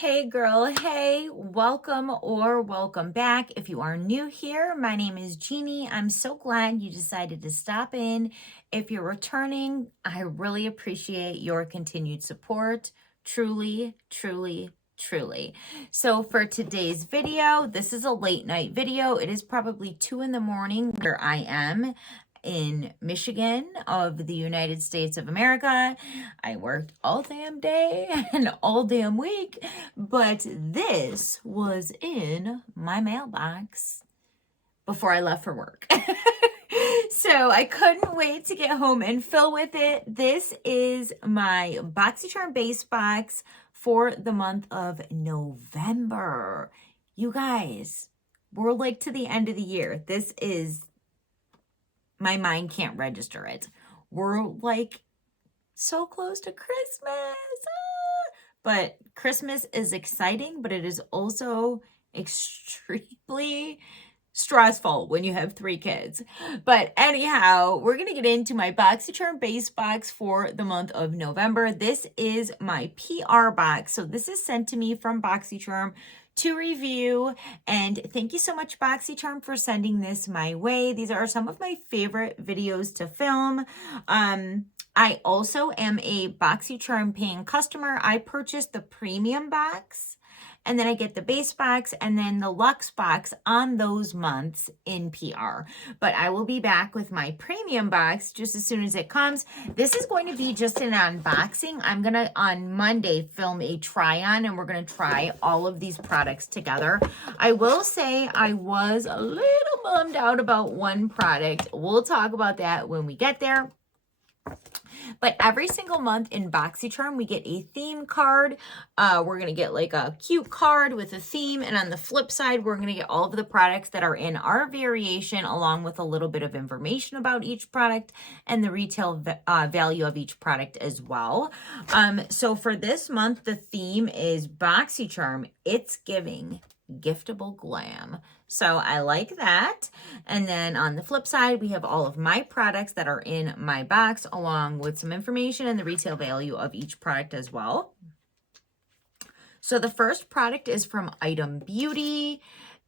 Hey girl, hey, welcome or welcome back. If you are new here, my name is Jeannie. I'm so glad you decided to stop in. If you're returning, I really appreciate your continued support. Truly, truly, truly. So for today's video, this is a late night video. It is probably 2 in the morning where I am in Michigan of the United States of America. I worked all damn day and all damn week, but this was in my mailbox before I left for work. So I couldn't wait to get home and fill with it. This is my BoxyCharm base box for the month of November. You guys, we're like to the end of the year. This is, my mind can't register it. We're like so close to Christmas. But Christmas is exciting, but it is also extremely stressful when you have 3 kids. But anyhow, we're going to get into my BoxyCharm base box for the month of November. This is my PR box. So this is sent to me from BoxyCharm to review, and thank you so much, BoxyCharm, for sending this my way. These are some of my favorite videos to film. I also am a BoxyCharm paying customer. I purchased the premium box, and then I get the base box and then the luxe box on those months in PR. But I will be back with my premium box just as soon as it comes. This is going to be just an unboxing. I'm going to, on Monday, film a try-on, and we're going to try all of these products together. I will say I was a little bummed out about one product. We'll talk about that when we get there. But every single month in BoxyCharm, we get a theme card. We're going to get like a cute card with a theme. And on the flip side, we're going to get all of the products that are in our variation, along with a little bit of information about each product and the retail value of each product as well. So for this month, the theme is BoxyCharm. It's giving giftable glam. So I like that. And then on the flip side, we have all of my products that are in my box, along with some information and the retail value of each product as well. So the first product is from Item Beauty,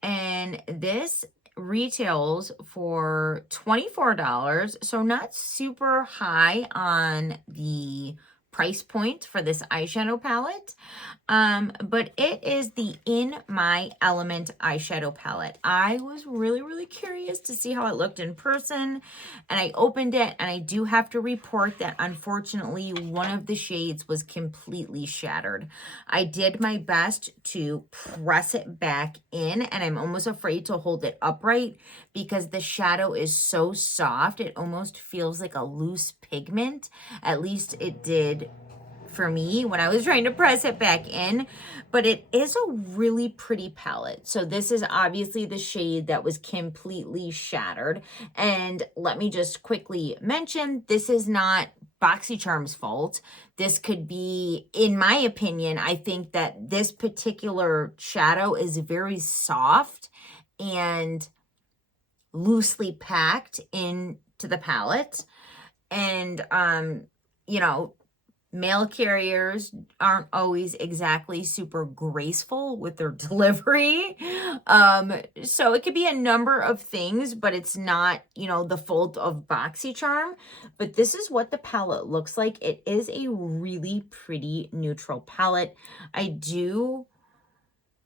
and this retails for $24. So not super high on the price point for this eyeshadow palette, but it is the In My Element eyeshadow palette. I was really curious to see how it looked in person, and I opened it, and I do have to report that unfortunately one of the shades was completely shattered. I did my best to press it back in, and I'm almost afraid to hold it upright because the shadow is so soft. It almost feels like a loose pigment. At least it did for me when I was trying to press it back in, but it is a really pretty palette. So this is obviously the shade that was completely shattered. And let me just quickly mention, this is not BoxyCharm's fault. This could be, in my opinion, I think that this particular shadow is very soft and loosely packed into the palette. And, you know, mail carriers aren't always exactly super graceful with their delivery. So it could be a number of things, but it's not, the fault of BoxyCharm. But this is what the palette looks like. It is a really pretty neutral palette. I do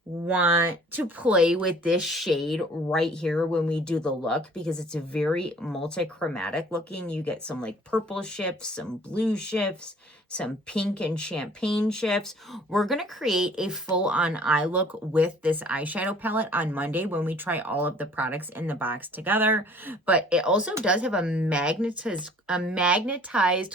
want to play with this shade right here when we do the look, because it's a very multi-chromatic looking. You get some like purple shifts, some blue shifts, some pink and champagne shifts. We're going to create a full-on eye look with this eyeshadow palette on Monday when we try all of the products in the box together. But it also does have a magnetized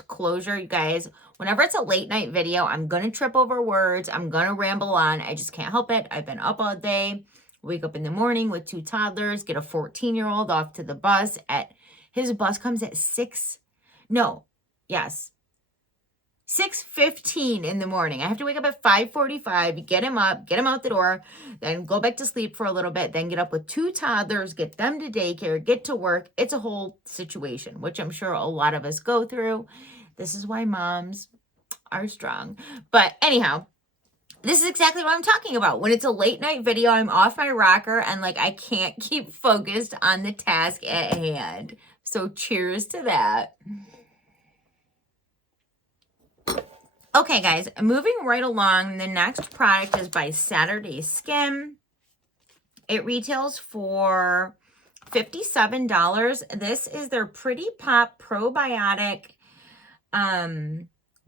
closure, you guys. Whenever it's a late night video, I'm going to trip over words. I'm going to ramble on. I just can't help it. I've been up all day. Wake up in the morning with 2 toddlers, get a 14-year-old off to the bus. His bus comes at 6:15 in the morning. I have to wake up at 5:45, get him up, get him out the door, then go back to sleep for a little bit, then get up with 2 toddlers, get them to daycare, get to work. It's a whole situation, which I'm sure a lot of us go through. This is why moms are strong. But anyhow, This is exactly what I'm talking about. When it's a late night video, I'm off my rocker and like I can't keep focused on the task at hand. So cheers to that. Okay, guys, moving right along, the next product is by Saturday Skin. It retails for $57. This is their Pretty Pop Probiotic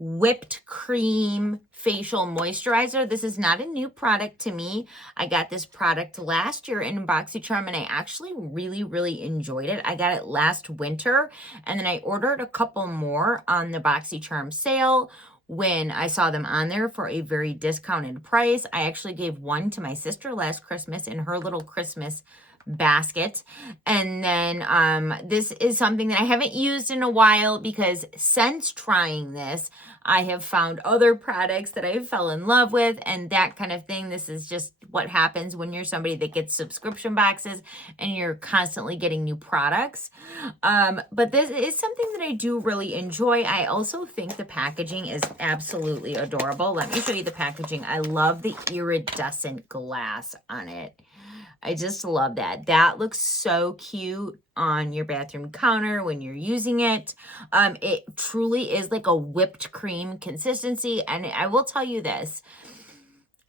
whipped cream facial moisturizer. This is not a new product to me. I got this product last year in BoxyCharm and I actually really enjoyed it. I got it last winter and then I ordered a couple more on the BoxyCharm sale when I saw them on there for a very discounted price. I actually gave one to my sister last Christmas in her little Christmas basket. And then this is something that I haven't used in a while because since trying this, I have found other products that I fell in love with and that kind of thing. This is just what happens when you're somebody that gets subscription boxes and you're constantly getting new products. But this is something that I do really enjoy. I also think the packaging is absolutely adorable. Let me show you the packaging. I love the iridescent glass on it. I just love that. That looks so cute on your bathroom counter when you're using it. It truly is like a whipped cream consistency. And I will tell you this,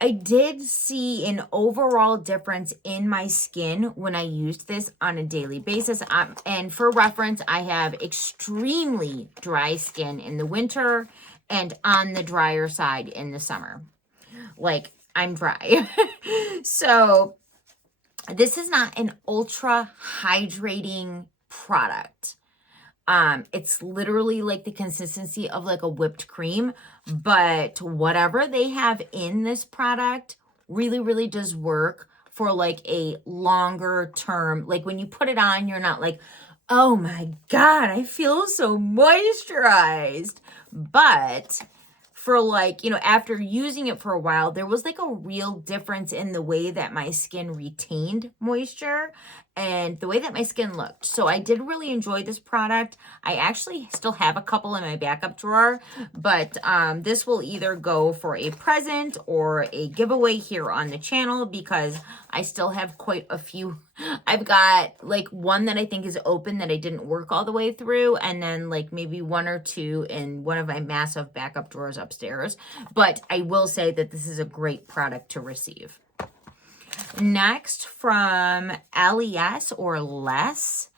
I did see an overall difference in my skin when I used this on a daily basis. And for reference, I have extremely dry skin in the winter and on the drier side in the summer. Like, I'm dry. So this is not an ultra hydrating product. It's literally like the consistency of like a whipped cream, but whatever they have in this product really does work for like a longer term. Like when you put it on, you're not like, oh my God, I feel so moisturized. But for like, you know, after using it for a while, there was like a real difference in the way that my skin retained moisture and the way that my skin looked. So I did really enjoy this product. I actually still have a couple in my backup drawer, but this will either go for a present or a giveaway here on the channel because I still have quite a few. I've got like one that I think is open that I didn't work all the way through, and then like maybe one or two in one of my massive backup drawers upstairs. But I will say that this is a great product to receive. Next, from LES or Less,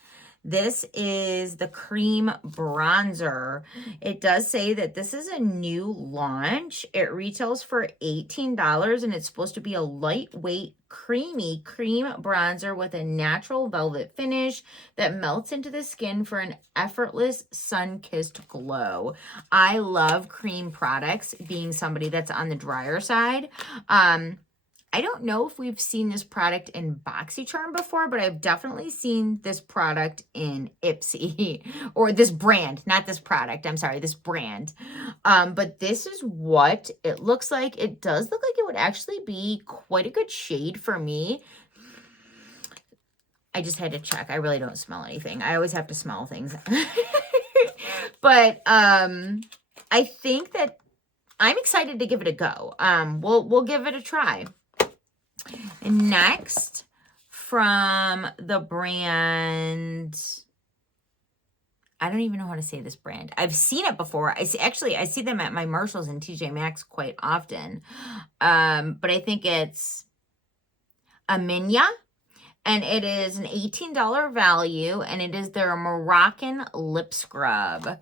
this is the cream bronzer. It does say that this is a new launch. It retails for $18 and it's supposed to be a lightweight, creamy cream bronzer with a natural velvet finish that melts into the skin for an effortless sun-kissed glow. I love cream products, being somebody that's on the drier side. I don't know if we've seen this product in BoxyCharm before, but I've definitely seen this product in Ipsy, or this brand, not this product. I'm sorry, this brand. But this is what it looks like. It does look like it would actually be quite a good shade for me. I just had to check. I really don't smell anything. I always have to smell things. But I think that I'm excited to give it a go. We'll give it a try. Next, from the brand, I don't even know how to say this brand. I've seen it before. I see them at my Marshalls and TJ Maxx quite often. But I think it's Aminya, and it is an $18 value, and it is their Moroccan lip scrub.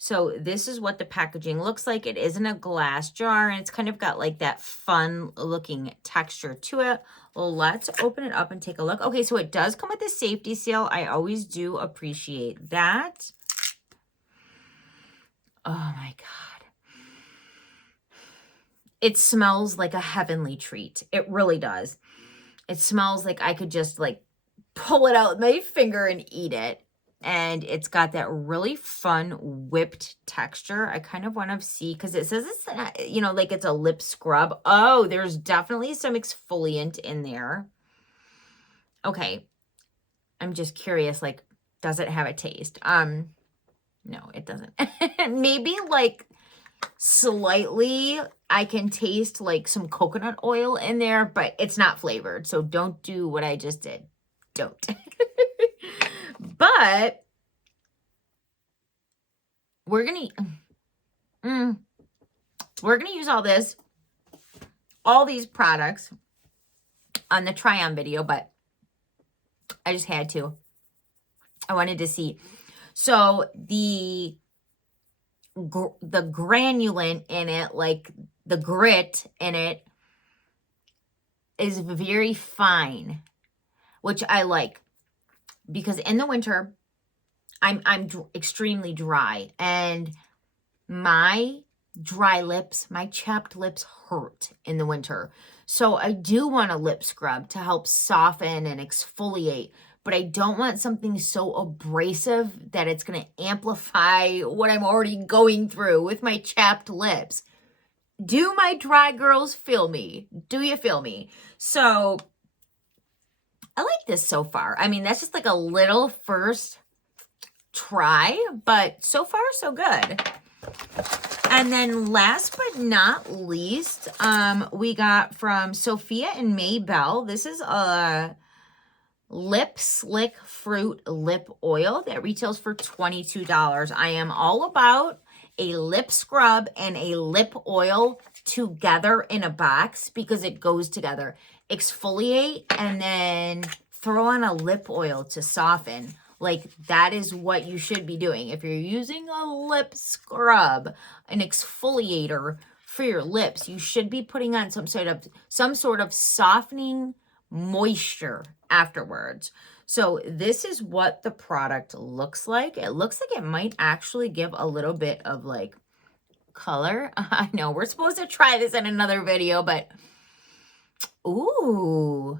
So this is what the packaging looks like. It is in a glass jar, and it's kind of got like that fun looking texture to it. Well, let's open it up and take a look. Okay, so it does come with a safety seal. I always do appreciate that. Oh my God. It smells like a heavenly treat. It really does. It smells like I could just like pull it out with my finger and eat it. And it's got that really fun whipped texture. I kind of want to see, because it says it's, you know, like it's a lip scrub. Oh, there's definitely some exfoliant in there. Okay. I'm just curious, like, does it have a taste? No, it doesn't. Maybe like Slightly, I can taste like some coconut oil in there, but it's not flavored. So don't do what I just did. Don't. But we're going to use all these products on the try on video, but I just had to. I wanted to see. So the granulant in it, like the grit in it, is very fine, which I like, because in the winter I'm extremely dry, and my dry lips, my chapped lips hurt in the winter. So I do want a lip scrub to help soften and exfoliate, but I don't want something so abrasive that it's going to amplify what I'm already going through with my chapped lips. Do my dry girls feel me? Do you feel me? So I like this so far. I mean, that's just like a little first try, but so far so good. And then last but not least, we got from Sophia and Maybell. This is a Lip Slick Fruit Lip Oil that retails for $22. I am all about a lip scrub and a lip oil together in a box because it goes together. Exfoliate and then throw on a lip oil to soften. Like, that is what you should be doing. If you're using a lip scrub, an exfoliator for your lips, you should be putting on some sort of softening moisture afterwards. So this is what the product looks like. It looks like it might actually give a little bit of like color. I know we're supposed to try this in another video, but ooh.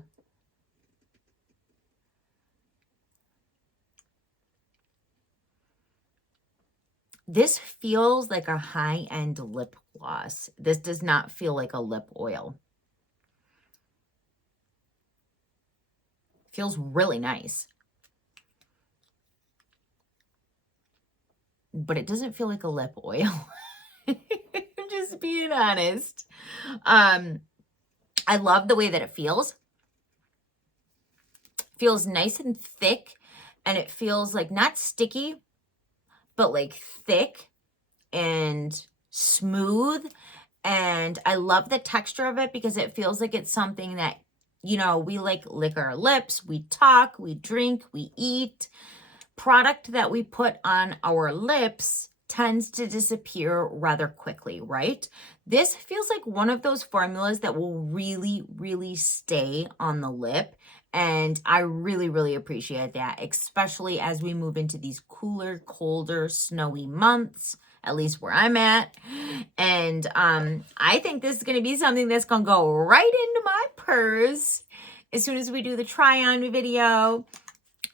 This feels like a high-end lip gloss. This does not feel like a lip oil. Feels really nice. But it doesn't feel like a lip oil. I'm just being honest. I love the way that it feels. Feels nice and thick, and it feels like not sticky, but like thick and smooth. And I love the texture of it because it feels like it's something that, you know, we like lick our lips, we talk, we drink, we eat. Product that we put on our lips tends to disappear rather quickly, right? This feels like one of those formulas that will really, really stay on the lip. And I really, really appreciate that, especially as we move into these cooler, colder, snowy months, at least where I'm at. And I think this is going to be something that's going to go right into my purse as soon as we do the try-on video.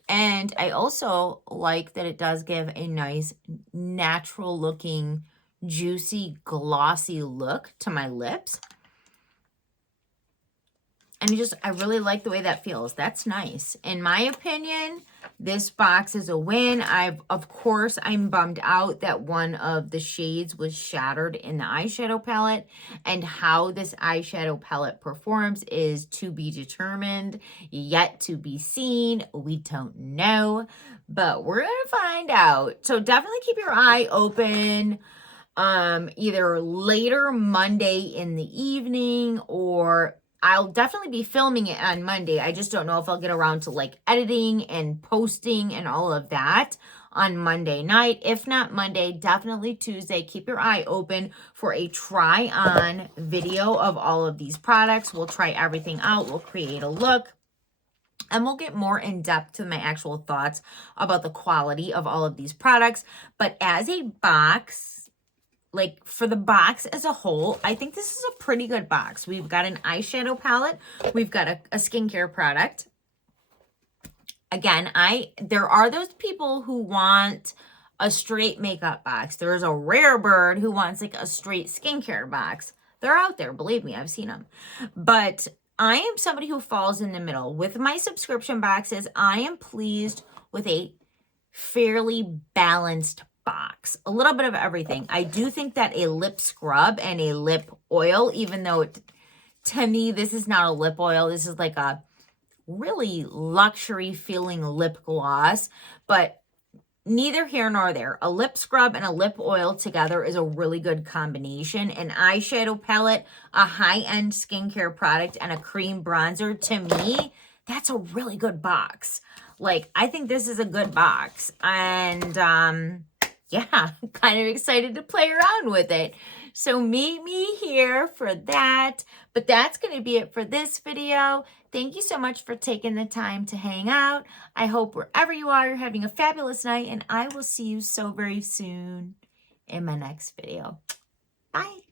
And I also like that it does give a nice, natural-looking, juicy, glossy look to my lips. And I really like the way that feels. That's nice. In my opinion, this box is a win. Of course, I'm bummed out that one of the shades was shattered in the eyeshadow palette. And how this eyeshadow palette performs is to be determined, yet to be seen. We don't know, but we're going to find out. So definitely keep your eye open. Either later Monday in the evening, or I'll definitely be filming it on Monday. I just don't know if I'll get around to like editing and posting and all of that on Monday night. If not Monday, definitely Tuesday. Keep your eye open for a try on video of all of these products. We'll try everything out. We'll create a look. And we'll get more in depth to my actual thoughts about the quality of all of these products. But as a box, like for the box as a whole, I think this is a pretty good box. We've got an eyeshadow palette. We've got a skincare product. Again, there are those people who want a straight makeup box. There's a rare bird who wants like a straight skincare box. They're out there, believe me, I've seen them. But I am somebody who falls in the middle. With my subscription boxes, I am pleased with a fairly balanced box. A little bit of everything. I do think that a lip scrub and a lip oil, even though to me, this is not a lip oil. This is like a really luxury feeling lip gloss, but neither here nor there. A lip scrub and a lip oil together is a really good combination. An eyeshadow palette, a high-end skincare product, and a cream bronzer, to me, that's a really good box. Like, I think this is a good box. And, yeah, I'm kind of excited to play around with it. So meet me here for that. But that's going to be it for this video. Thank you so much for taking the time to hang out. I hope wherever you are, you're having a fabulous night, and I will see you so very soon in my next video. Bye.